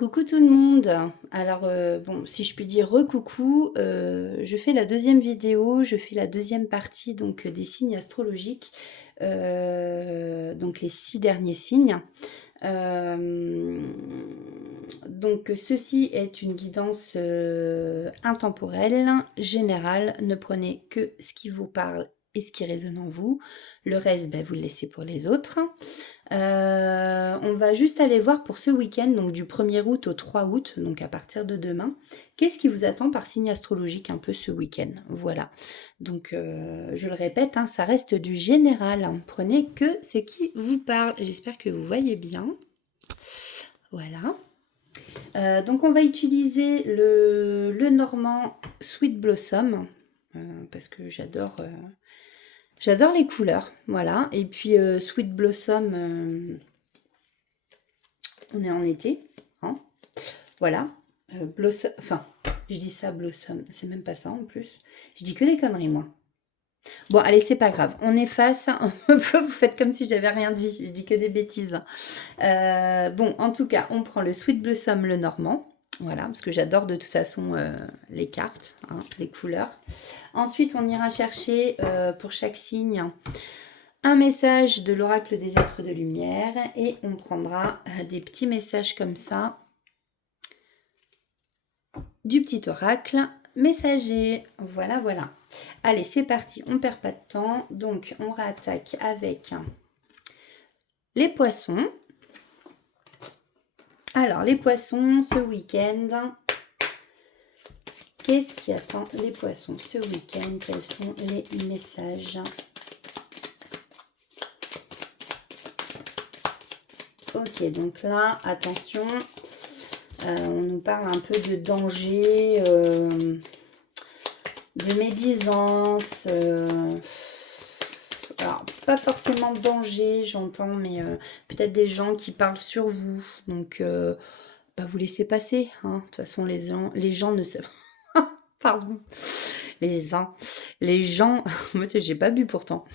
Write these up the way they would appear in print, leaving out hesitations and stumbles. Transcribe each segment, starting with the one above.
Coucou tout le monde. Alors bon, si je puis dire recoucou, je fais la deuxième vidéo, je fais la deuxième partie donc des signes astrologiques, donc les 6 derniers signes. Donc ceci est une guidance intemporelle, générale. Ne prenez que ce qui vous parle et ce qui résonne en vous. Le reste, ben, vous le laissez pour les autres. On va juste aller voir pour ce week-end, donc du 1er août au 3 août, donc à partir de demain, qu'est-ce qui vous attend par signe astrologique un peu ce week-end. Voilà. Donc je le répète, hein, ça reste du général. Prenez que ce qui vous parle. J'espère que vous voyez bien. Voilà. Donc on va utiliser le normand Sweet Blossom, parce que j'adore les couleurs, voilà. Et puis Sweet Blossom, on est en été, hein. Voilà. Blossom, enfin, je dis ça Blossom, c'est même pas ça en plus. Je dis que des conneries moi. Bon, allez, c'est pas grave, on efface. Vous faites comme si j'avais rien dit, je dis que des bêtises. Bon, en tout cas, on prend le Sweet Blossom, le normand. Voilà, parce que j'adore de toute façon les cartes, hein, les couleurs. Ensuite, on ira chercher pour chaque signe un message de l'oracle des êtres de lumière et on prendra des petits messages comme ça du petit oracle messager. Voilà, voilà. Allez, c'est parti, on perd pas de temps. Donc, on réattaque avec les poissons. Alors, les poissons, ce week-end, qu'est-ce qui attend les poissons ce week-end? Quels sont les messages? Ok, donc là, attention, on nous parle un peu de danger, de médisance. Alors, pas forcément de danger, j'entends, mais peut-être des gens qui parlent sur vous. Donc, bah, vous laissez passer. Hein. De toute façon, les gens ne savent... Pardon. Les gens... Moi, j'ai pas bu pourtant.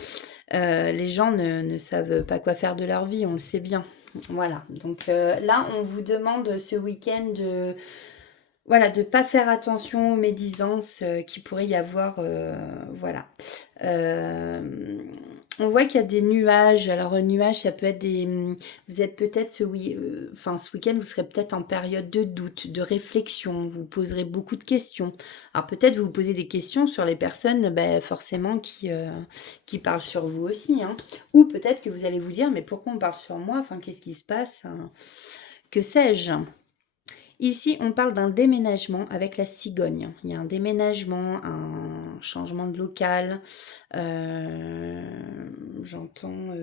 Les gens ne savent pas quoi faire de leur vie, on le sait bien. Voilà, donc là, on vous demande ce week-end de voilà, de pas faire attention aux médisances qu'il pourrait y avoir. Voilà. On voit qu'il y a des nuages. Alors, un nuage, ça peut être des... Vous êtes peut-être ce week-end, vous serez peut-être en période de doute, de réflexion. Vous poserez beaucoup de questions. Alors, peut-être vous posez des questions sur les personnes, ben, forcément, qui parlent sur vous aussi. Hein. Ou peut-être que vous allez vous dire, mais pourquoi on parle sur moi? Enfin, qu'est-ce qui se passe? Que sais-je? Ici, on parle d'un déménagement avec la cigogne. Il y a un déménagement, un changement de local. J'entends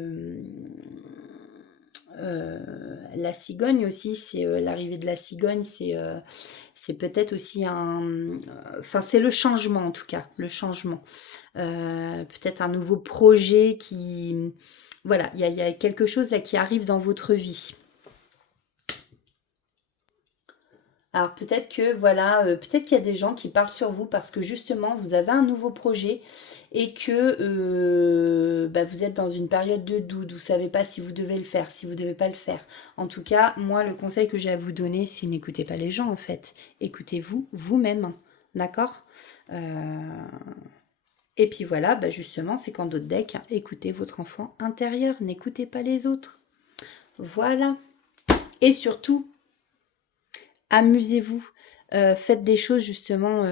la cigogne aussi, c'est l'arrivée de la cigogne, c'est peut-être aussi un... Enfin, c'est le changement en tout cas, le changement. Peut-être un nouveau projet qui... Voilà, il y a quelque chose là qui arrive dans votre vie. Alors peut-être que voilà, peut-être qu'il y a des gens qui parlent sur vous parce que justement vous avez un nouveau projet et que bah, vous êtes dans une période de doute, vous savez pas si vous devez le faire, si vous devez pas le faire. En tout cas, moi le conseil que j'ai à vous donner, c'est n'écoutez pas les gens en fait, écoutez-vous vous-même, d'accord? Et puis voilà, bah, justement, c'est quand d'autres decks, hein, écoutez votre enfant intérieur, n'écoutez pas les autres. Voilà. Et surtout, amusez-vous. Faites des choses justement,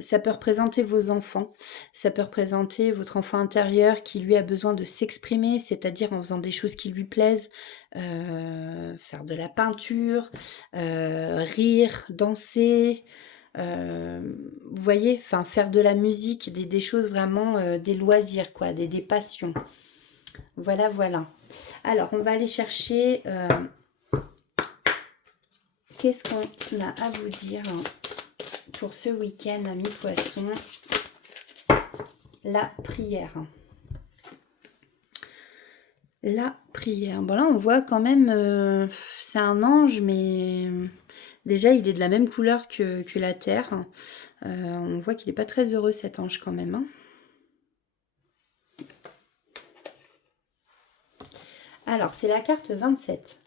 ça peut représenter vos enfants, ça peut représenter votre enfant intérieur qui lui a besoin de s'exprimer, c'est-à-dire en faisant des choses qui lui plaisent, faire de la peinture, rire, danser, vous voyez, enfin faire de la musique, des choses vraiment, des loisirs quoi, des passions. Voilà, voilà. Alors on va aller chercher... qu'est-ce qu'on a à vous dire pour ce week-end, amis poissons? La prière. La prière. Bon là, on voit quand même, c'est un ange, mais déjà, il est de la même couleur que la terre. On voit qu'il n'est pas très heureux, cet ange, quand même. Hein. Alors, c'est la carte 27.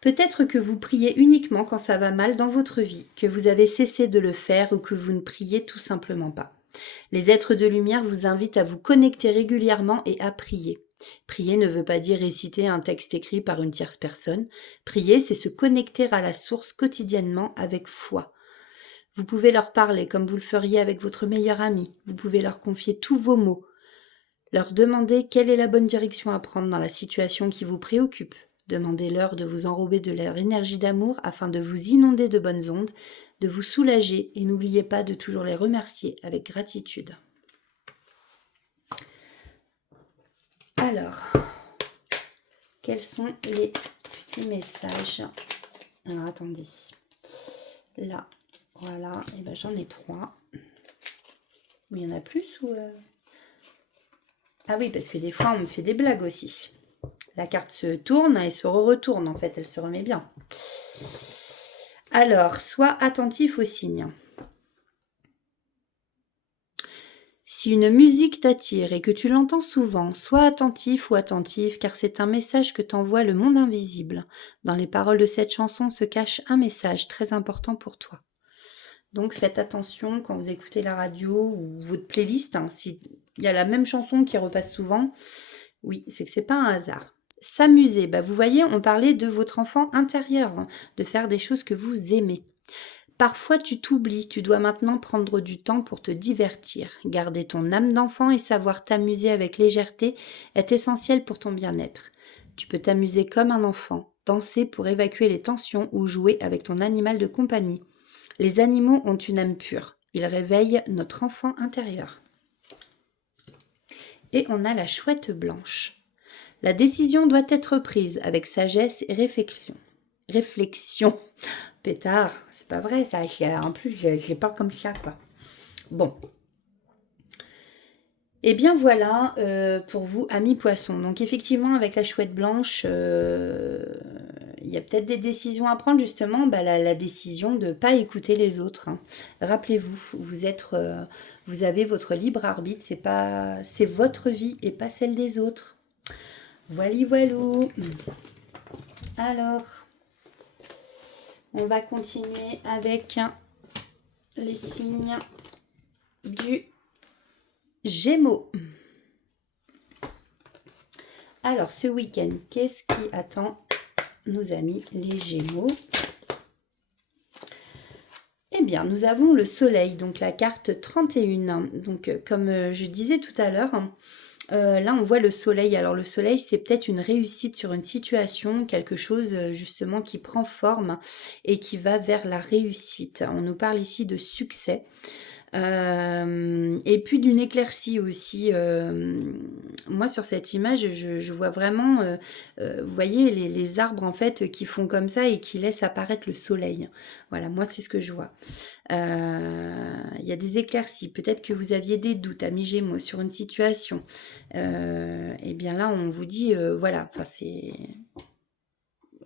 Peut-être que vous priez uniquement quand ça va mal dans votre vie, que vous avez cessé de le faire ou que vous ne priez tout simplement pas. Les êtres de lumière vous invitent à vous connecter régulièrement et à prier. Prier ne veut pas dire réciter un texte écrit par une tierce personne. Prier, c'est se connecter à la source quotidiennement avec foi. Vous pouvez leur parler comme vous le feriez avec votre meilleur ami. Vous pouvez leur confier tous vos maux. Leur demander quelle est la bonne direction à prendre dans la situation qui vous préoccupe. Demandez-leur de vous enrober de leur énergie d'amour afin de vous inonder de bonnes ondes, de vous soulager et n'oubliez pas de toujours les remercier avec gratitude. Alors, quels sont les petits messages? Alors, attendez. Là, voilà, et ben j'en ai 3. Ou il y en a plus ou Ah oui, parce que des fois, on me fait des blagues aussi. La carte se tourne et se retourne, en fait, elle se remet bien. Alors, sois attentif aux signes. Si une musique t'attire et que tu l'entends souvent, sois attentif ou attentive car c'est un message que t'envoie le monde invisible. Dans les paroles de cette chanson se cache un message très important pour toi. Donc faites attention quand vous écoutez la radio ou votre playlist, s'il y a la même chanson qui repasse souvent, oui, c'est que c'est pas un hasard. S'amuser, vous voyez, on parlait de votre enfant intérieur, de faire des choses que vous aimez. Parfois tu t'oublies, tu dois maintenant prendre du temps pour te divertir. Garder ton âme d'enfant et savoir t'amuser avec légèreté est essentiel pour ton bien-être. Tu peux t'amuser comme un enfant, danser pour évacuer les tensions ou jouer avec ton animal de compagnie. Les animaux ont une âme pure, ils réveillent notre enfant intérieur. Et on a la chouette blanche. La décision doit être prise avec sagesse et réflexion. Pétard, c'est pas vrai ça. En plus, je parle comme ça, quoi. Bon. Et bien voilà pour vous, amis poissons. Donc effectivement, avec la chouette blanche, il y a peut-être des décisions à prendre, justement. La décision de ne pas écouter les autres. Rappelez-vous, vous avez votre libre arbitre. C'est votre vie et pas celle des autres. Voilou. Alors, on va continuer avec les signes du Gémeaux. Alors, ce week-end, qu'est-ce qui attend nos amis les Gémeaux? Eh bien, nous avons le Soleil, donc la carte 31. Donc, comme je disais tout à l'heure, là, on voit le Soleil. Alors, le Soleil, c'est peut-être une réussite sur une situation, quelque chose justement qui prend forme et qui va vers la réussite. On nous parle ici de succès. Et puis d'une éclaircie aussi. Moi sur cette image, je vois vraiment, vous voyez les arbres en fait qui font comme ça et qui laissent apparaître le soleil. Voilà, moi c'est ce que je vois. Il y a des éclaircies. Peut-être que vous aviez des doutes, amis Gémeaux, sur une situation. Et bien là, on vous dit, voilà, enfin c'est...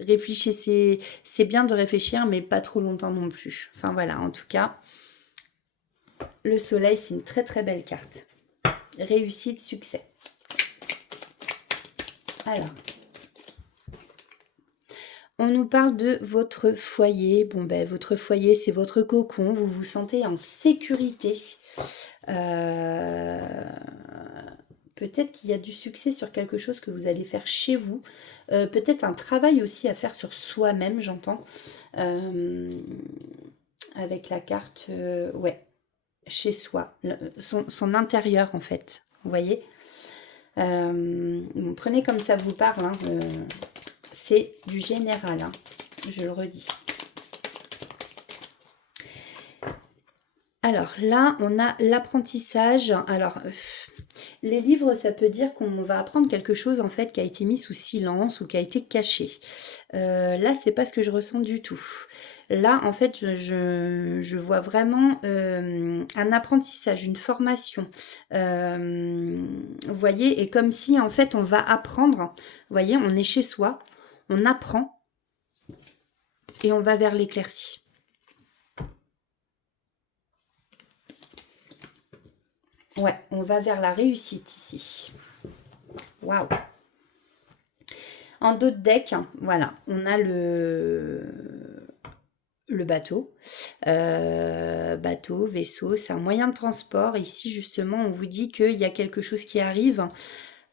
Réfléchissez, c'est bien de réfléchir, mais pas trop longtemps non plus. Enfin voilà, en tout cas... Le soleil, c'est une très très belle carte. Réussite, succès. Alors, on nous parle de votre foyer. Bon, votre foyer, c'est votre cocon. Vous vous sentez en sécurité. Peut-être qu'il y a du succès sur quelque chose que vous allez faire chez vous. Peut-être un travail aussi à faire sur soi-même, j'entends. Avec la carte, ouais. Chez soi, son intérieur en fait, vous voyez. Prenez comme ça vous parle, c'est du général, je le redis. Alors là, on a l'apprentissage. Alors, les livres, ça peut dire qu'on va apprendre quelque chose en fait qui a été mis sous silence ou qui a été caché. Là, c'est pas ce que je ressens du tout. Là, en fait, je vois vraiment un apprentissage, une formation. Vous voyez, et comme si, en fait, on va apprendre. Vous voyez, on est chez soi, on apprend et on va vers l'éclaircie. Ouais, on va vers la réussite ici. Waouh! En dos de deck, voilà, on a le bateau. Bateau, vaisseau, c'est un moyen de transport. Ici, justement, on vous dit qu'il y a quelque chose qui arrive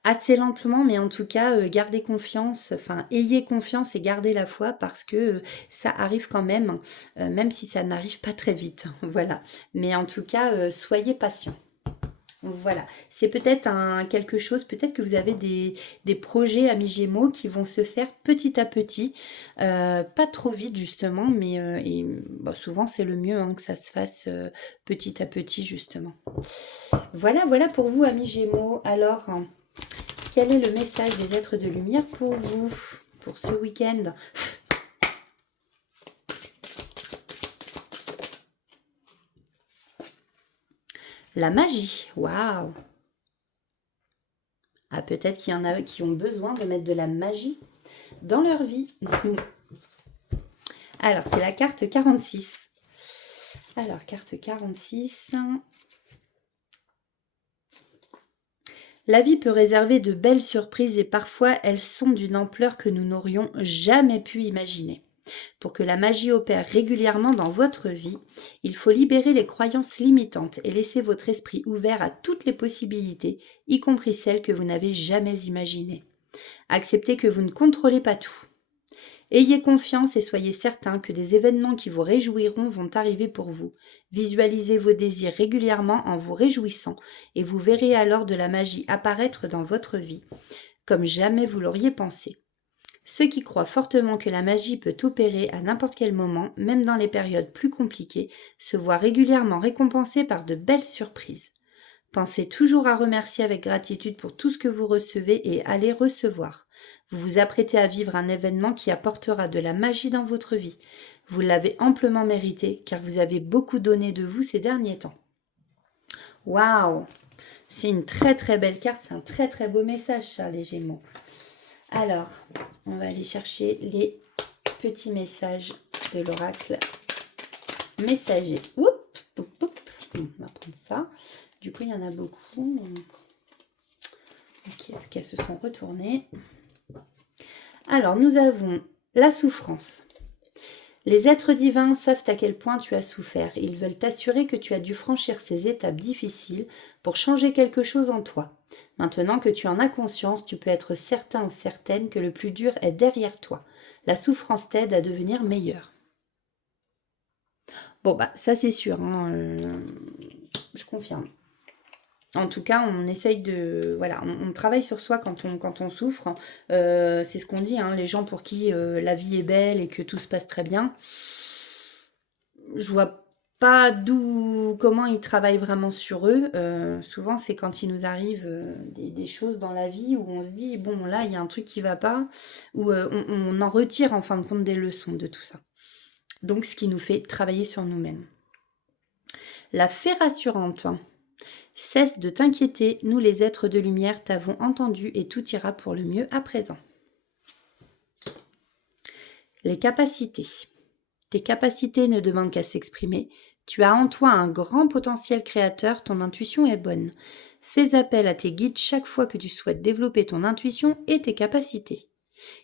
assez lentement, mais en tout cas, gardez confiance, enfin, ayez confiance et gardez la foi parce que ça arrive quand même si ça n'arrive pas très vite. Voilà. Mais en tout cas, soyez patient. Voilà, c'est peut-être quelque chose, peut-être que vous avez des projets amis Gémeaux qui vont se faire petit à petit, pas trop vite justement, mais bah, souvent c'est le mieux que ça se fasse petit à petit justement. Voilà, voilà pour vous amis Gémeaux. Alors, quel est le message des êtres de lumière pour vous, pour ce week-end? La magie, waouh! Ah, peut-être qu'il y en a qui ont besoin de mettre de la magie dans leur vie. Alors, c'est la carte 46. Alors, carte 46. La vie peut réserver de belles surprises et parfois elles sont d'une ampleur que nous n'aurions jamais pu imaginer. Pour que la magie opère régulièrement dans votre vie, il faut libérer les croyances limitantes et laisser votre esprit ouvert à toutes les possibilités, y compris celles que vous n'avez jamais imaginées. Acceptez que vous ne contrôlez pas tout. Ayez confiance et soyez certain que des événements qui vous réjouiront vont arriver pour vous. Visualisez vos désirs régulièrement en vous réjouissant et vous verrez alors de la magie apparaître dans votre vie, comme jamais vous l'auriez pensé. Ceux qui croient fortement que la magie peut opérer à n'importe quel moment, même dans les périodes plus compliquées, se voient régulièrement récompensés par de belles surprises. Pensez toujours à remercier avec gratitude pour tout ce que vous recevez et allez recevoir. Vous vous apprêtez à vivre un événement qui apportera de la magie dans votre vie. Vous l'avez amplement mérité car vous avez beaucoup donné de vous ces derniers temps. Waouh! C'est une très très belle carte, c'est un très très beau message ça les Gémeaux. Alors, on va aller chercher les petits messages de l'oracle messager. Oups, oup, oup. On va prendre ça. Du coup, il y en a beaucoup. Ok, qu'elles se sont retournées. Alors, nous avons la souffrance. Les êtres divins savent à quel point tu as souffert. Ils veulent t'assurer que tu as dû franchir ces étapes difficiles pour changer quelque chose en toi. Maintenant que tu en as conscience, tu peux être certain ou certaine que le plus dur est derrière toi. La souffrance t'aide à devenir meilleur. Bon, bah, ça c'est sûr, je confirme. En tout cas, on essaye de... Voilà, on travaille sur soi quand on souffre. C'est ce qu'on dit, les gens pour qui la vie est belle et que tout se passe très bien. Je vois pas comment ils travaillent vraiment sur eux. Souvent, c'est quand il nous arrive des choses dans la vie où on se dit, bon, là, il y a un truc qui va pas, où on en retire en fin de compte des leçons de tout ça. Donc, ce qui nous fait travailler sur nous-mêmes. La fée rassurante. Cesse de t'inquiéter, nous les êtres de lumière t'avons entendu et tout ira pour le mieux à présent. Les capacités. Tes capacités ne demandent qu'à s'exprimer. Tu as en toi un grand potentiel créateur, ton intuition est bonne. Fais appel à tes guides chaque fois que tu souhaites développer ton intuition et tes capacités.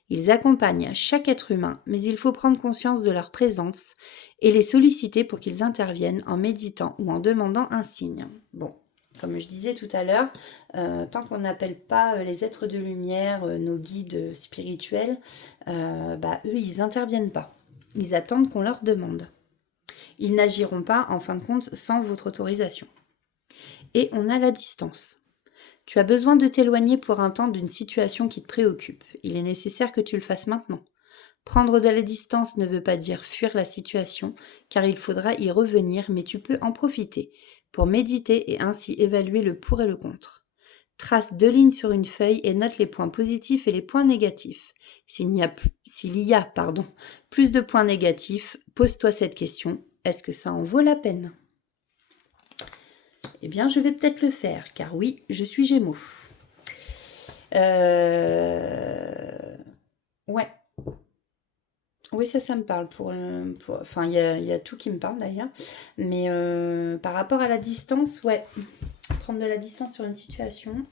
Ils accompagnent chaque être humain, mais il faut prendre conscience de leur présence et les solliciter pour qu'ils interviennent en méditant ou en demandant un signe. Bon. Comme je disais tout à l'heure, tant qu'on n'appelle pas les êtres de lumière, nos guides spirituels, eux, ils n'interviennent pas. Ils attendent qu'on leur demande. Ils n'agiront pas, en fin de compte, sans votre autorisation. Et on a la distance. Tu as besoin de t'éloigner pour un temps d'une situation qui te préoccupe. Il est nécessaire que tu le fasses maintenant. Prendre de la distance ne veut pas dire fuir la situation, car il faudra y revenir, mais tu peux en profiter pour méditer et ainsi évaluer le pour et le contre. Trace 2 lignes sur une feuille et note les points positifs et les points négatifs. S'il y a plus de points négatifs, pose-toi cette question. Est-ce que ça en vaut la peine? Eh bien, je vais peut-être le faire, car oui, je suis Gémeaux. Ouais. Oui, ça me parle. Enfin, il y a tout qui me parle d'ailleurs. Mais par rapport à la distance, ouais. Prendre de la distance sur une situation,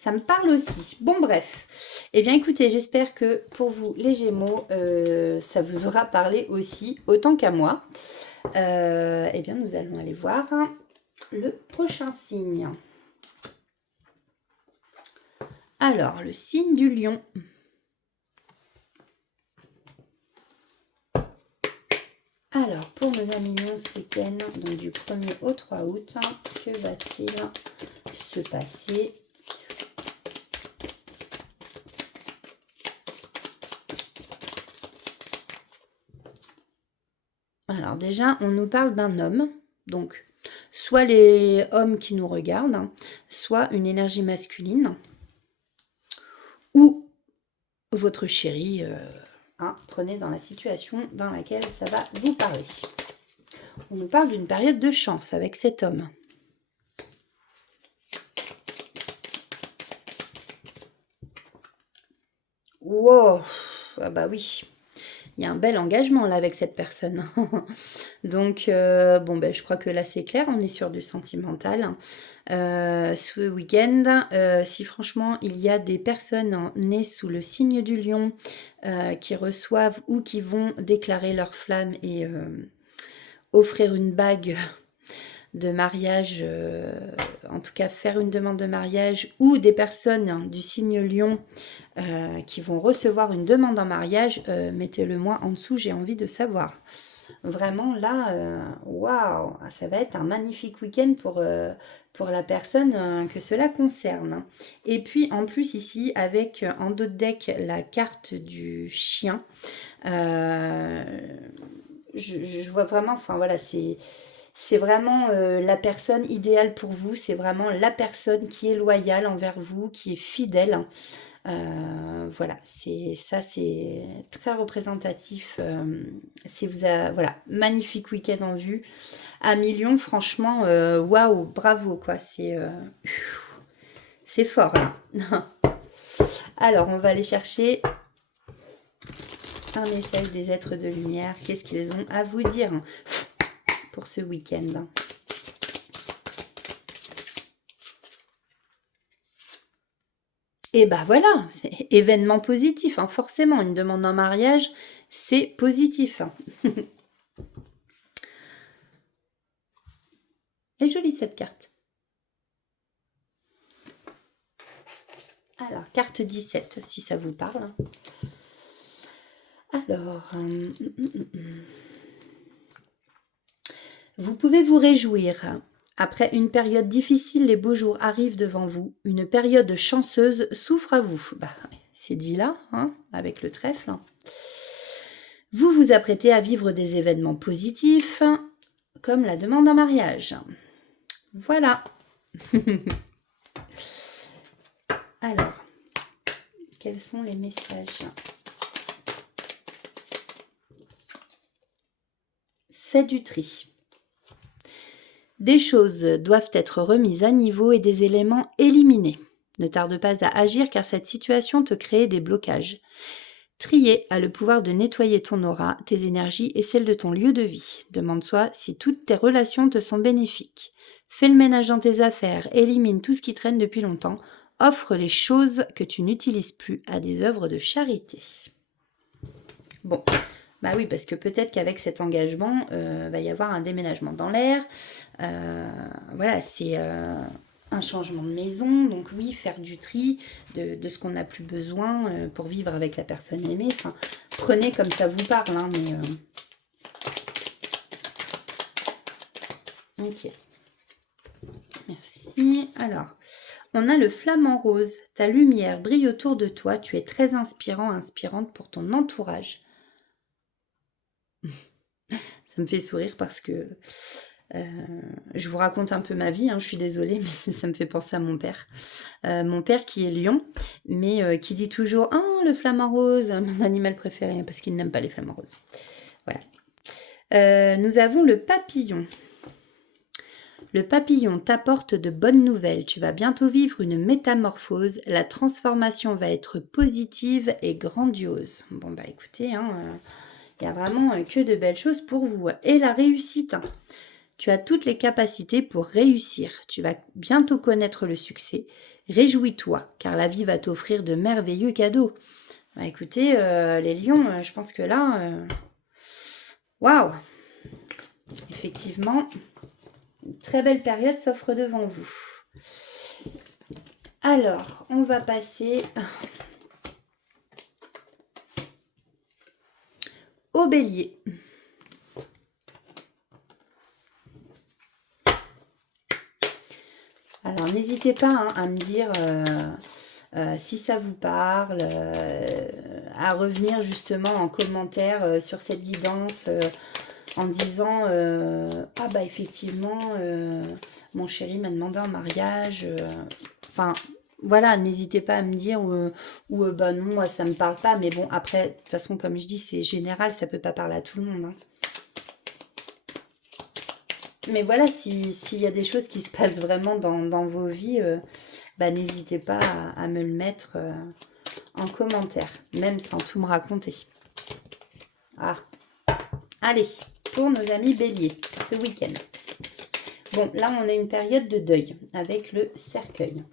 Ça me parle aussi. Bon, bref. Eh bien, écoutez, j'espère que pour vous, les Gémeaux, ça vous aura parlé aussi, autant qu'à moi. Eh bien, nous allons aller voir le prochain signe. Alors, le signe du lion. Alors, pour nos amis lions ce week-end, donc du 1er au 3 août, que va-t-il se passer? Alors déjà, on nous parle d'un homme, donc soit les hommes qui nous regardent, soit une énergie masculine, ou votre chéri, prenez dans la situation dans laquelle ça va vous parler. On nous parle d'une période de chance avec cet homme. Wow, ah bah oui, il y a un bel engagement là avec cette personne. Donc, bon, ben, je crois que là c'est clair, on est sur du sentimental. Ce week-end, si franchement il y a des personnes nées sous le signe du lion qui reçoivent ou qui vont déclarer leur flamme et offrir une bague de mariage, en tout cas faire une demande de mariage, ou des personnes du signe lion qui vont recevoir une demande en mariage, mettez-le moi en dessous, j'ai envie de savoir. Vraiment là, waouh, ça va être un magnifique week-end pour la personne que cela concerne. Et puis en plus ici, avec en dos de deck la carte du chien, je vois vraiment, enfin voilà, c'est vraiment la personne idéale pour vous, c'est vraiment la personne qui est loyale envers vous, qui est fidèle. Voilà, c'est très représentatif. Si vous avez, voilà, magnifique week-end en vue. À millions, franchement, waouh, bravo, quoi. C'est fort, là. Alors, on va aller chercher un message des êtres de lumière. Qu'est-ce qu'ils ont à vous dire pour ce week-end? Et bah voilà, c'est événement positif, hein. Forcément, une demande en mariage, c'est positif. Et jolie cette carte. Alors, carte 17, si ça vous parle. Alors, vous pouvez vous réjouir. Après une période difficile, les beaux jours arrivent devant vous. Une période chanceuse s'ouvre à vous. Bah, c'est dit là, hein, avec le trèfle. Vous vous apprêtez à vivre des événements positifs, comme la demande en mariage. Voilà. Alors, quels sont les messages? Faites du tri. Des choses doivent être remises à niveau et des éléments éliminés. Ne tarde pas à agir car cette situation te crée des blocages. Trier a le pouvoir de nettoyer ton aura, tes énergies et celles de ton lieu de vie. Demande-toi si toutes tes relations te sont bénéfiques. Fais le ménage dans tes affaires, élimine tout ce qui traîne depuis longtemps, offre les choses que tu n'utilises plus à des œuvres de charité. Bon, bah oui, parce que peut-être qu'avec cet engagement, va y avoir un déménagement dans l'air. Voilà, c'est un changement de maison. Donc oui, faire du tri de ce qu'on n'a plus besoin pour vivre avec la personne aimée. Enfin, prenez comme ça vous parle, hein, mais... Ok. Merci. Alors, on a le flamant rose. Ta lumière brille autour de toi. Tu es très inspirant, inspirante pour ton entourage. Ça me fait sourire parce que je vous raconte un peu ma vie, hein, je suis désolée, mais ça me fait penser à mon père. Mon père qui est lion, mais qui dit toujours « Ah, le flamant rose, mon animal préféré », parce qu'il n'aime pas les flamants roses. Voilà. Nous avons le papillon. Le papillon t'apporte de bonnes nouvelles. Tu vas bientôt vivre une métamorphose. La transformation va être positive et grandiose. Bon, bah écoutez, hein... Il n'y a vraiment que de belles choses pour vous. Et la réussite. Tu as toutes les capacités pour réussir. Tu vas bientôt connaître le succès. Réjouis-toi, car la vie va t'offrir de merveilleux cadeaux. Bah, écoutez, les lions, je pense que là, waouh, effectivement, une très belle période s'offre devant vous. Alors, on va passer au bélier. Alors, n'hésitez pas hein, à me dire si ça vous parle, à revenir justement en commentaire sur cette guidance en disant ah bah effectivement, mon chéri m'a demandé en mariage. Enfin, voilà, n'hésitez pas à me dire ou bah non, moi ça me parle pas. Mais bon, après, de toute façon, comme je dis, c'est général, ça peut pas parler à tout le monde. Hein. Mais voilà, s'il y a des choses qui se passent vraiment dans vos vies, bah, n'hésitez pas à me le mettre en commentaire, même sans tout me raconter. Ah, allez, pour nos amis béliers, ce week-end. Bon, là, on a une période de deuil avec le cercueil.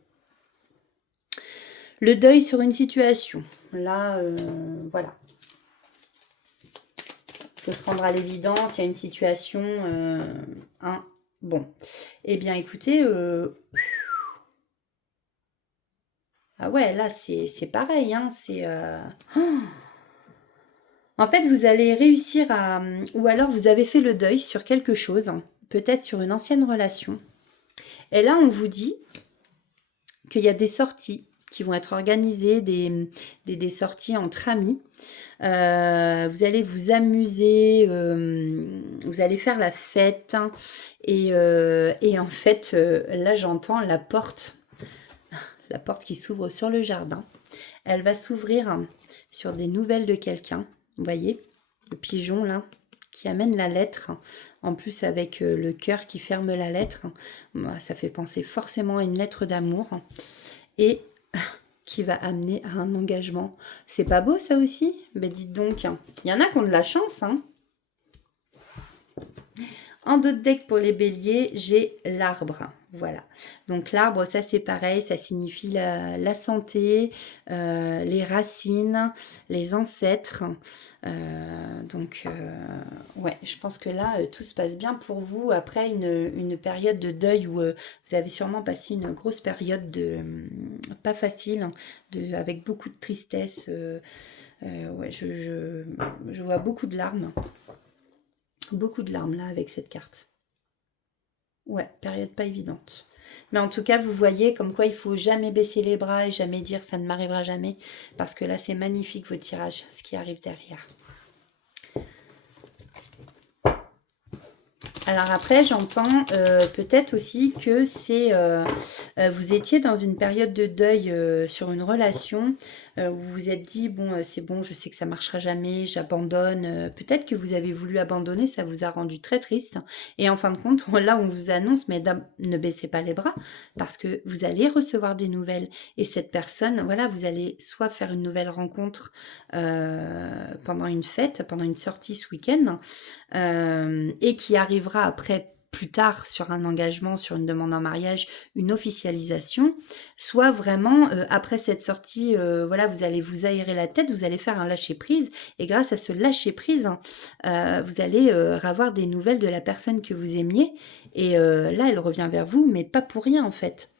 Le deuil sur une situation. Là, voilà. Il faut se rendre à l'évidence, il y a une situation. Bon, eh bien, écoutez. Ah ouais, là, c'est pareil. Hein, c'est. En fait, vous allez réussir à... Ou alors, vous avez fait le deuil sur quelque chose, hein, peut-être sur une ancienne relation. Et là, on vous dit qu'il y a des sorties qui vont être organisées, des sorties entre amis. Vous allez vous amuser, vous allez faire la fête. Hein, et en fait, là, j'entends la porte qui s'ouvre sur le jardin. Elle va s'ouvrir sur des nouvelles de quelqu'un. Vous voyez, le pigeon là, qui amène la lettre. En plus, avec le cœur qui ferme la lettre. Ça fait penser forcément à une lettre d'amour. Et qui va amener à un engagement. C'est pas beau ça aussi? Ben dites donc, il y en a qui ont de la chance. Hein. En dos de deck pour les béliers, j'ai l'arbre. Voilà. Donc l'arbre, ça c'est pareil, ça signifie la santé, les racines, les ancêtres. Ouais, je pense que là, tout se passe bien pour vous après une période de deuil où vous avez sûrement passé une grosse période de pas facile, hein, avec beaucoup de tristesse. Ouais, je vois beaucoup de larmes. Beaucoup de larmes là avec cette carte. Ouais, période pas évidente. Mais en tout cas, vous voyez comme quoi il faut jamais baisser les bras et jamais dire ça ne m'arrivera jamais. Parce que là, c'est magnifique votre tirage, ce qui arrive derrière. Alors après, j'entends peut-être aussi que c'est vous étiez dans une période de deuil sur une relation où vous vous êtes dit, bon, c'est bon, je sais que ça marchera jamais, j'abandonne. Peut-être que vous avez voulu abandonner, ça vous a rendu très triste. Et en fin de compte, là, on vous annonce, mais ne baissez pas les bras parce que vous allez recevoir des nouvelles. Et cette personne, voilà, vous allez soit faire une nouvelle rencontre pendant une fête, pendant une sortie ce week-end, et qui arrivera après plus tard sur un engagement, sur une demande en mariage, une officialisation, soit vraiment après cette sortie, voilà, vous allez vous aérer la tête, vous allez faire un lâcher prise, et grâce à ce lâcher prise, vous allez avoir des nouvelles de la personne que vous aimiez, et là, elle revient vers vous, mais pas pour rien en fait.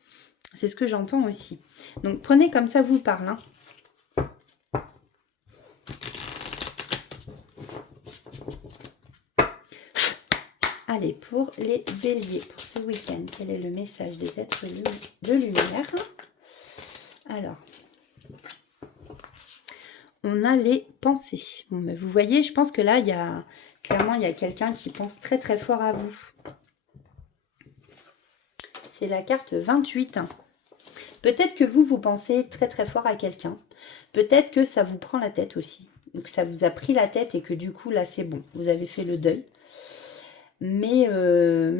C'est ce que j'entends aussi. Donc prenez comme ça vous parle. Hein. Allez, pour les béliers, pour ce week-end, quel est le message des êtres de lumière? Alors, on a les pensées. Bon, mais vous voyez, je pense que là, clairement, il y a quelqu'un qui pense très très fort à vous. C'est la carte 28. Peut-être que vous pensez très très fort à quelqu'un. Peut-être que ça vous prend la tête aussi. Donc ça vous a pris la tête et que du coup, là, c'est bon. Vous avez fait le deuil. Mais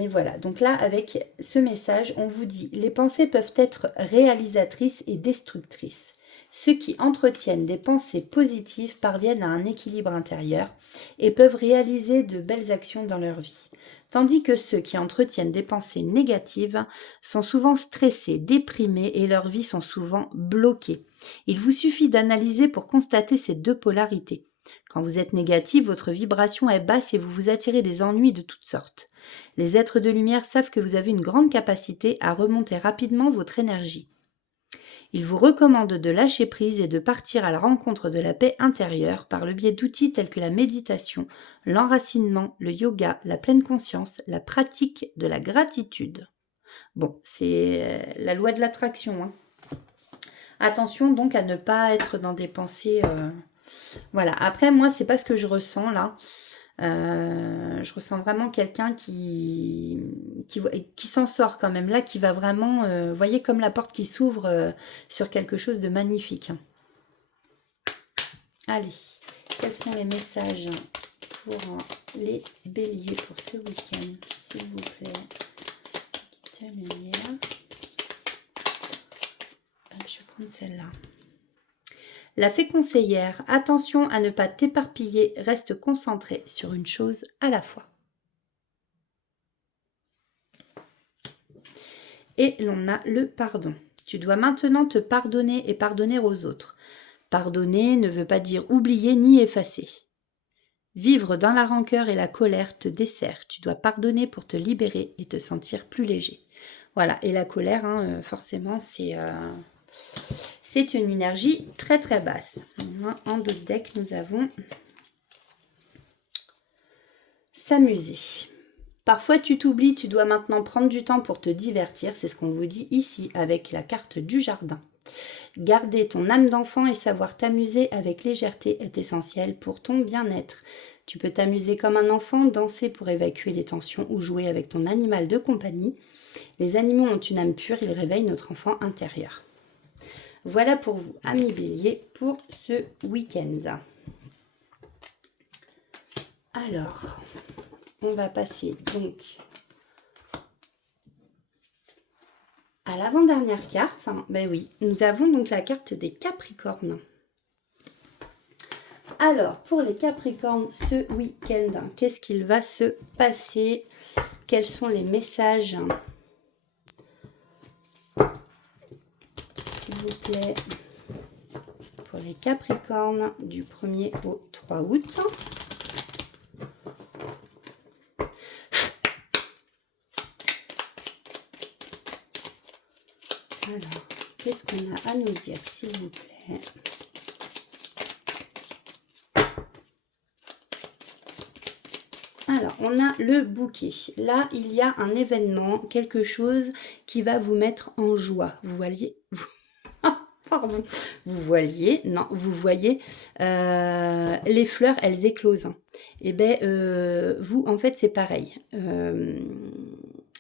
voilà, donc là, avec ce message, on vous dit, les pensées peuvent être réalisatrices et destructrices. Ceux qui entretiennent des pensées positives parviennent à un équilibre intérieur et peuvent réaliser de belles actions dans leur vie. Tandis que ceux qui entretiennent des pensées négatives sont souvent stressés, déprimés et leurs vies sont souvent bloquées. Il vous suffit d'analyser pour constater ces deux polarités. Quand vous êtes négatif, votre vibration est basse et vous vous attirez des ennuis de toutes sortes. Les êtres de lumière savent que vous avez une grande capacité à remonter rapidement votre énergie. Ils vous recommandent de lâcher prise et de partir à la rencontre de la paix intérieure par le biais d'outils tels que la méditation, l'enracinement, le yoga, la pleine conscience, la pratique de la gratitude. Bon, c'est la loi de l'attraction, hein. Attention donc à ne pas être dans des pensées... Voilà, après moi c'est pas ce que je ressens là. Je ressens vraiment quelqu'un qui s'en sort quand même là, qui va vraiment, vous voyez comme la porte qui s'ouvre sur quelque chose de magnifique. Allez, quels sont les messages pour les béliers pour ce week-end, s'il vous plaît? Quelle lumière. Je vais prendre celle-là. La fée conseillère, attention à ne pas t'éparpiller, reste concentré sur une chose à la fois. Et l'on a le pardon. Tu dois maintenant te pardonner et pardonner aux autres. Pardonner ne veut pas dire oublier ni effacer. Vivre dans la rancœur et la colère te dessert. Tu dois pardonner pour te libérer et te sentir plus léger. Voilà, et la colère, hein, forcément, c'est une énergie très très basse. En dos de deck, nous avons s'amuser. Parfois tu t'oublies, tu dois maintenant prendre du temps pour te divertir, c'est ce qu'on vous dit ici avec la carte du jardin. Garder ton âme d'enfant et savoir t'amuser avec légèreté est essentiel pour ton bien-être. Tu peux t'amuser comme un enfant, danser pour évacuer les tensions ou jouer avec ton animal de compagnie. Les animaux ont une âme pure, ils réveillent notre enfant intérieur. Voilà pour vous, amis béliers, pour ce week-end. Alors, on va passer donc à l'avant-dernière carte. Ben oui, nous avons donc la carte des Capricornes. Alors, pour les Capricornes, ce week-end, qu'est-ce qu'il va se passer? Quels sont les messages? S'il vous plaît, pour les Capricornes du 1er au 3 août. Alors, qu'est-ce qu'on a à nous dire, s'il vous plaît? Alors, on a le bouquet. Là, il y a un événement, quelque chose qui va vous mettre en joie. Vous voyez, pardon, vous voyez, non, vous voyez, les fleurs, elles éclosent. Et bien, vous, en fait, c'est pareil. Il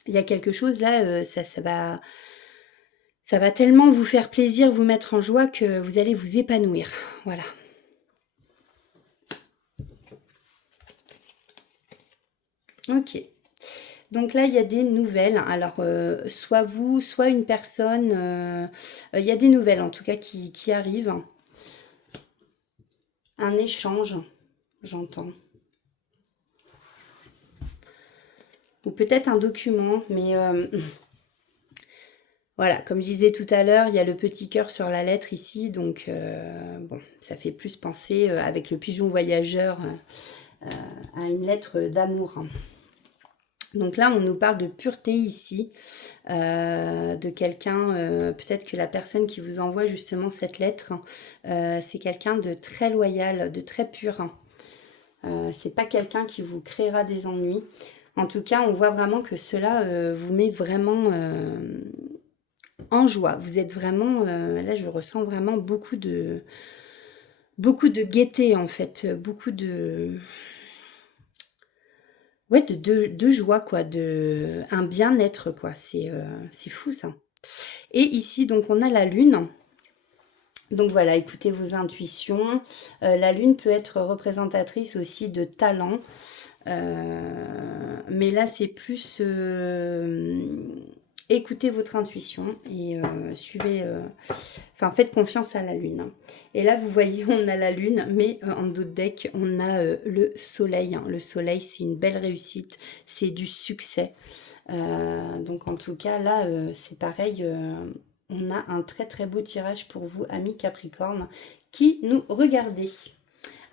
y a quelque chose là, ça va tellement vous faire plaisir, vous mettre en joie que vous allez vous épanouir. Voilà. Ok. Donc là, il y a des nouvelles. Alors, soit vous, soit une personne. Il y a des nouvelles, en tout cas, qui arrivent. Un échange, j'entends. Ou peut-être un document, mais... Voilà, comme je disais tout à l'heure, il y a le petit cœur sur la lettre ici, donc bon, ça fait plus penser avec le pigeon voyageur à une lettre d'amour. Donc là, on nous parle de pureté ici, de quelqu'un, peut-être que la personne qui vous envoie justement cette lettre, c'est quelqu'un de très loyal, de très pur. C'est pas quelqu'un qui vous créera des ennuis. En tout cas, on voit vraiment que cela vous met vraiment... en joie, vous êtes vraiment, là je ressens vraiment beaucoup de gaieté en fait, beaucoup de, ouais, de joie quoi, de un bien-être quoi, c'est fou ça. Et ici donc on a la lune. Donc voilà, écoutez vos intuitions. La lune peut être représentatrice aussi de talent, mais là c'est plus écoutez votre intuition et suivez, enfin faites confiance à la lune, hein. Et là vous voyez on a la lune, mais en d'autres decks on a le soleil, hein. Le soleil c'est une belle réussite, c'est du succès. Donc en tout cas là c'est pareil, on a un très très beau tirage pour vous amis Capricorne qui nous regardez.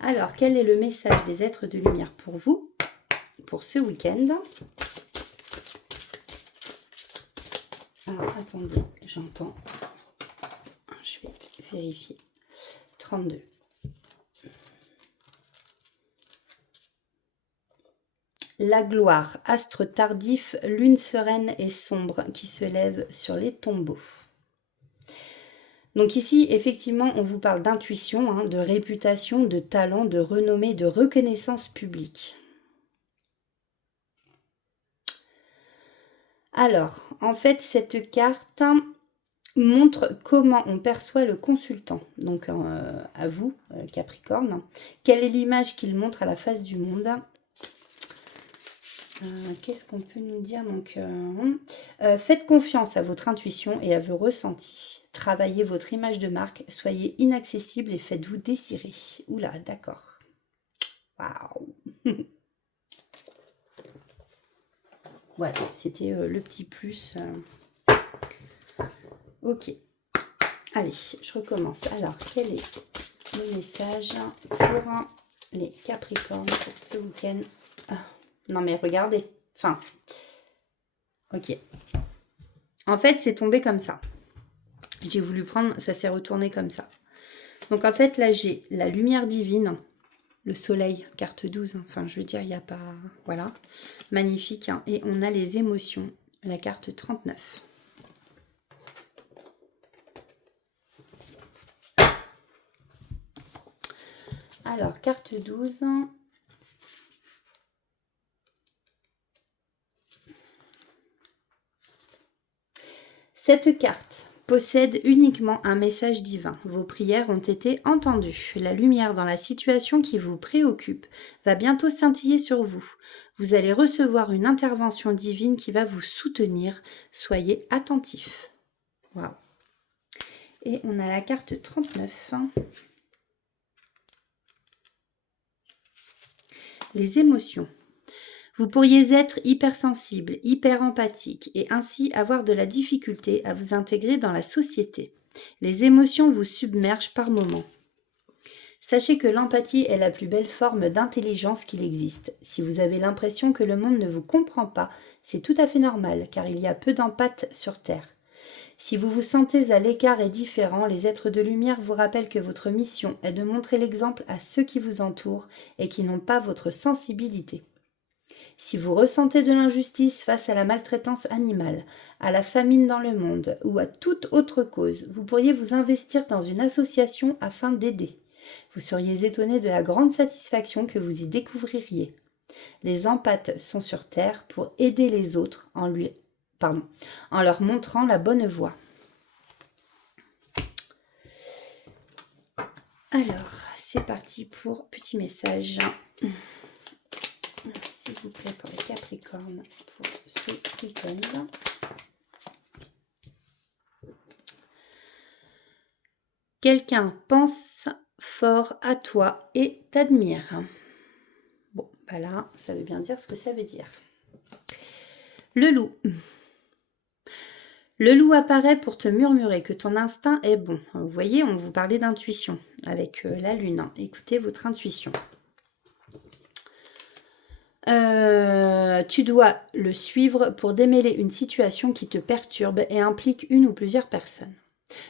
Alors quel est le message des êtres de lumière pour vous pour ce week-end? Alors, attendez, j'entends. Je vais vérifier. 32. La gloire, astre tardif, lune sereine et sombre qui se lève sur les tombeaux. Donc ici, effectivement, on vous parle d'intuition, hein, de réputation, de talent, de renommée, de reconnaissance publique. Alors, en fait, cette carte montre comment on perçoit le consultant. Donc, à vous, Capricorne. Quelle est l'image qu'il montre à la face du monde? Qu'est-ce qu'on peut nous dire? Donc, faites confiance à votre intuition et à vos ressentis. Travaillez votre image de marque. Soyez inaccessible et faites-vous désirer. Oula, d'accord. Waouh. Voilà, c'était le petit plus. Ok. Allez, je recommence. Alors, quel est le message pour les Capricornes pour ce week-end? Non, mais regardez. Enfin, ok. En fait, c'est tombé comme ça. J'ai voulu prendre, ça s'est retourné comme ça. Donc, en fait, là, j'ai la lumière divine. Le soleil, carte 12, enfin je veux dire, il n'y a pas... Voilà, magnifique, hein. Et on a les émotions, la carte 39. Alors, carte 12. Cette carte possède uniquement un message divin. Vos prières ont été entendues. La lumière dans la situation qui vous préoccupe va bientôt scintiller sur vous. Vous allez recevoir une intervention divine qui va vous soutenir. Soyez attentifs. Waouh. Et on a la carte 39. Les émotions. Vous pourriez être hypersensible, hyper empathique et ainsi avoir de la difficulté à vous intégrer dans la société. Les émotions vous submergent par moments. Sachez que l'empathie est la plus belle forme d'intelligence qu'il existe. Si vous avez l'impression que le monde ne vous comprend pas, c'est tout à fait normal car il y a peu d'empathes sur Terre. Si vous vous sentez à l'écart et différent, les êtres de lumière vous rappellent que votre mission est de montrer l'exemple à ceux qui vous entourent et qui n'ont pas votre sensibilité. Si vous ressentez de l'injustice face à la maltraitance animale, à la famine dans le monde ou à toute autre cause, vous pourriez vous investir dans une association afin d'aider. Vous seriez étonné de la grande satisfaction que vous y découvririez. Les empathes sont sur Terre pour aider les autres en leur montrant la bonne voie. Alors, c'est parti pour petit message. S'il vous plaît, pour les Capricornes, pour ce week-end. Quelqu'un pense fort à toi et t'admire. Bon, bah là, ça veut bien dire ce que ça veut dire. Le loup. Le loup apparaît pour te murmurer que ton instinct est bon. Vous voyez, on vous parlait d'intuition avec la lune. Écoutez votre intuition. Tu dois le suivre pour démêler une situation qui te perturbe et implique une ou plusieurs personnes.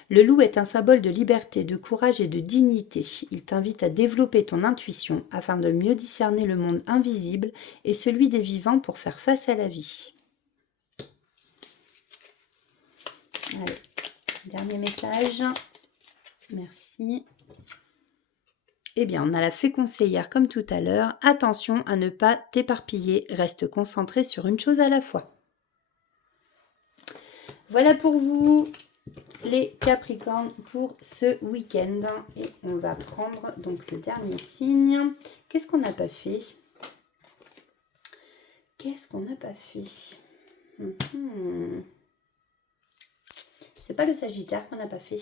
Le loup est un symbole de liberté, de courage et de dignité. Il t'invite à développer ton intuition afin de mieux discerner le monde invisible et celui des vivants pour faire face à la vie. Allez, dernier message. Merci. Eh bien, on a la fée conseillère comme tout à l'heure. Attention à ne pas t'éparpiller. Reste concentré sur une chose à la fois. Voilà pour vous, les Capricornes, pour ce week-end. Et on va prendre donc le dernier signe. Qu'est-ce qu'on n'a pas fait? Qu'est-ce qu'on n'a pas fait? C'est pas le Sagittaire qu'on n'a pas fait.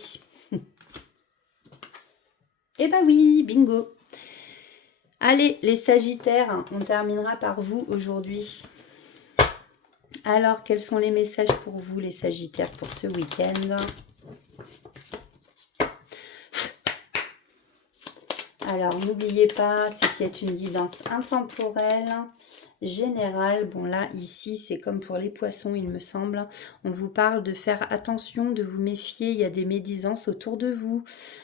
Eh ben oui, bingo. Allez, les Sagittaires, on terminera par vous aujourd'hui. Alors, quels sont les messages pour vous, les Sagittaires, pour ce week-end? Alors, n'oubliez pas, ceci est une guidance intemporelle, générale. Bon, là, ici, c'est comme pour les poissons, il me semble. On vous parle de faire attention, de vous méfier. Il y a des médisances autour de vous,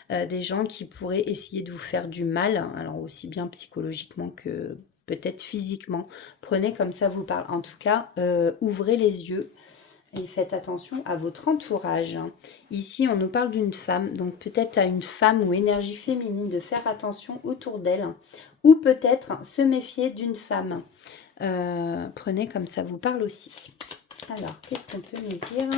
des gens qui pourraient essayer de vous faire du mal, alors aussi bien psychologiquement que peut-être physiquement. Prenez comme ça vous parle. En tout cas, ouvrez les yeux. Et faites attention à votre entourage. Ici, on nous parle d'une femme, donc peut-être à une femme ou énergie féminine de faire attention autour d'elle, ou peut-être se méfier d'une femme. Prenez comme ça vous parle aussi. Alors, qu'est-ce qu'on peut nous dire?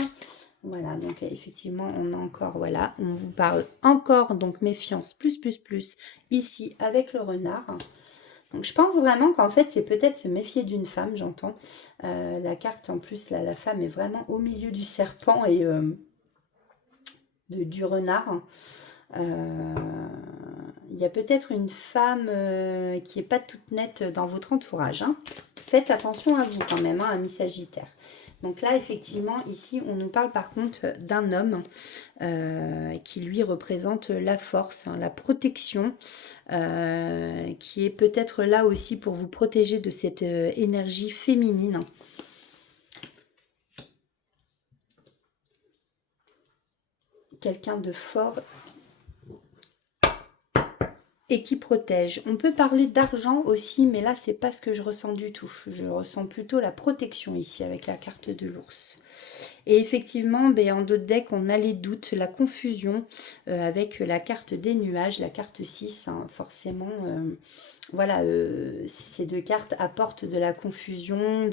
Voilà, donc effectivement, on a encore, voilà, on vous parle encore, donc méfiance, plus, ici avec le renard. Donc je pense vraiment qu'en fait c'est peut-être se méfier d'une femme, j'entends. La carte en plus, là, la femme est vraiment au milieu du serpent et du renard. Il y a peut-être une femme qui n'est pas toute nette dans votre entourage. Hein. Faites attention à vous quand même, hein, ami Sagittaire. Donc là, effectivement, ici, on nous parle par contre d'un homme qui lui représente la force, hein, la protection, qui est peut-être là aussi pour vous protéger de cette énergie féminine. Quelqu'un de fort et qui protège. On peut parler d'argent aussi, mais là, c'est pas ce que je ressens du tout. Je ressens plutôt la protection ici avec la carte de l'ours. Et effectivement, en d'autres decks, on a les doutes, la confusion avec la carte des nuages, la carte 6, hein, forcément. Voilà, ces deux cartes apportent de la confusion,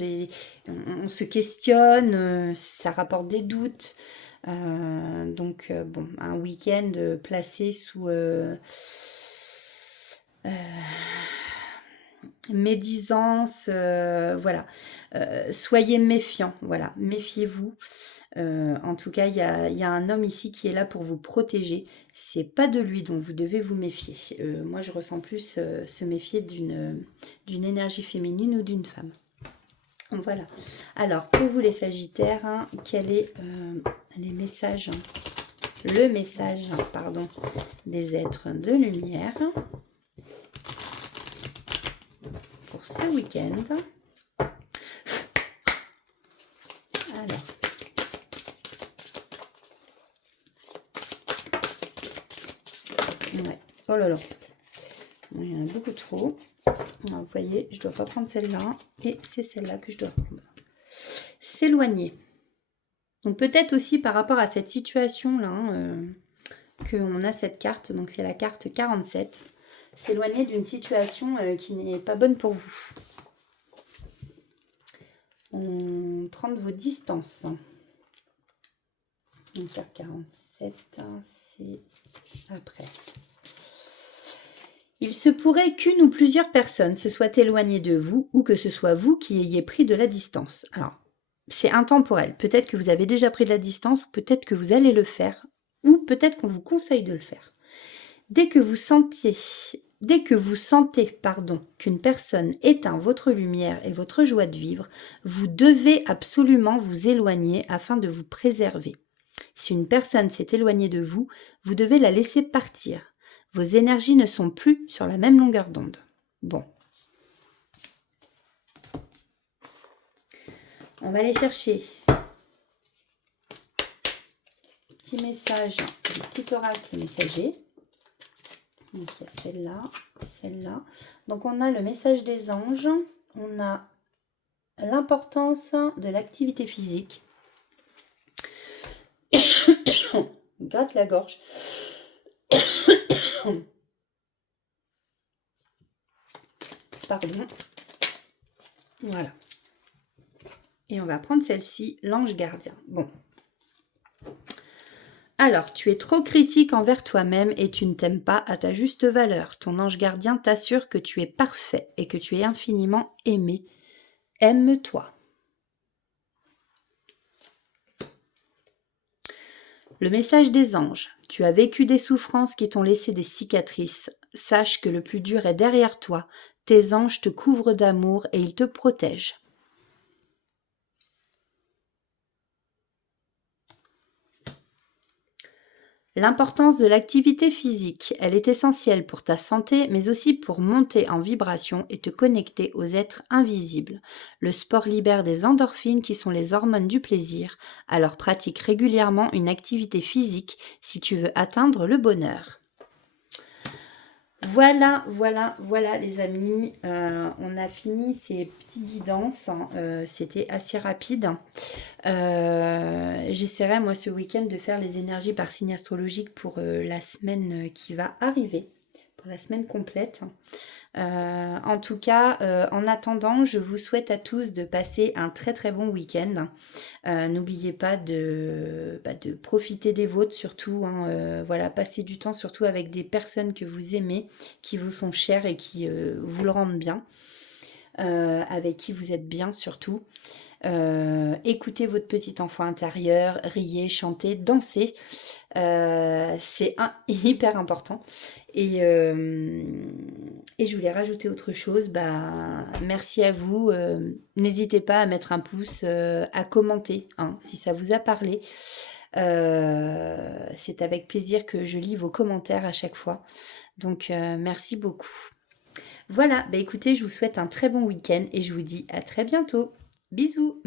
on se questionne, ça rapporte des doutes. Donc, bon, un week-end placé sous... médisance, voilà. Soyez méfiants, voilà, méfiez-vous. En tout cas, il y a un homme ici qui est là pour vous protéger. C'est pas de lui dont vous devez vous méfier. Moi, je ressens plus se méfier d'une énergie féminine ou d'une femme. Voilà. Alors, pour vous les Sagittaires, hein, quel est le message, pardon, des êtres de lumière pour ce week-end? Alors, ouais. Oh là là, il y en a beaucoup trop. Alors, vous voyez, je ne dois pas prendre celle-là et c'est celle-là que je dois prendre. S'éloigner. Donc peut-être aussi par rapport à cette situation-là qu'on a cette carte, donc c'est la carte 47. S'éloigner d'une situation qui n'est pas bonne pour vous. Prendre vos distances. Donc carte 47, c'est après. Il se pourrait qu'une ou plusieurs personnes se soient éloignées de vous ou que ce soit vous qui ayez pris de la distance. Alors, c'est intemporel. Peut-être que vous avez déjà pris de la distance ou peut-être que vous allez le faire ou peut-être qu'on vous conseille de le faire. Dès que vous sentez, qu'une personne éteint votre lumière et votre joie de vivre, vous devez absolument vous éloigner afin de vous préserver. Si une personne s'est éloignée de vous, vous devez la laisser partir. Vos énergies ne sont plus sur la même longueur d'onde. Bon. On va aller chercher petit message du petit oracle messager. Donc il y a celle-là, celle-là. Donc on a le message des anges, on a l'importance de l'activité physique. Gratte la gorge. Pardon. Voilà. Et on va prendre celle-ci, l'ange gardien. Bon. Alors, tu es trop critique envers toi-même et tu ne t'aimes pas à ta juste valeur. Ton ange gardien t'assure que tu es parfait et que tu es infiniment aimé. Aime-toi. Le message des anges. Tu as vécu des souffrances qui t'ont laissé des cicatrices. Sache que le plus dur est derrière toi. Tes anges te couvrent d'amour et ils te protègent. L'importance de l'activité physique, elle est essentielle pour ta santé, mais aussi pour monter en vibration et te connecter aux êtres invisibles. Le sport libère des endorphines qui sont les hormones du plaisir, alors pratique régulièrement une activité physique si tu veux atteindre le bonheur. Voilà les amis, on a fini ces petites guidances, hein. C'était assez rapide. J'essaierai moi ce week-end de faire les énergies par signe astrologique pour la semaine qui va arriver, pour la semaine complète. En tout cas, en attendant, je vous souhaite à tous de passer un très très bon week-end. N'oubliez pas de profiter des vôtres surtout, hein, voilà, passer du temps surtout avec des personnes que vous aimez, qui vous sont chères et qui vous le rendent bien, avec qui vous êtes bien surtout. Écoutez votre petit enfant intérieur, riez, chantez, dansez. C'est hyper important. Et je voulais rajouter autre chose. Merci à vous. N'hésitez pas à mettre un pouce, à commenter, hein, si ça vous a parlé. C'est avec plaisir que je lis vos commentaires à chaque fois. Donc, merci beaucoup. Voilà, écoutez, je vous souhaite un très bon week-end et je vous dis à très bientôt. Bisous!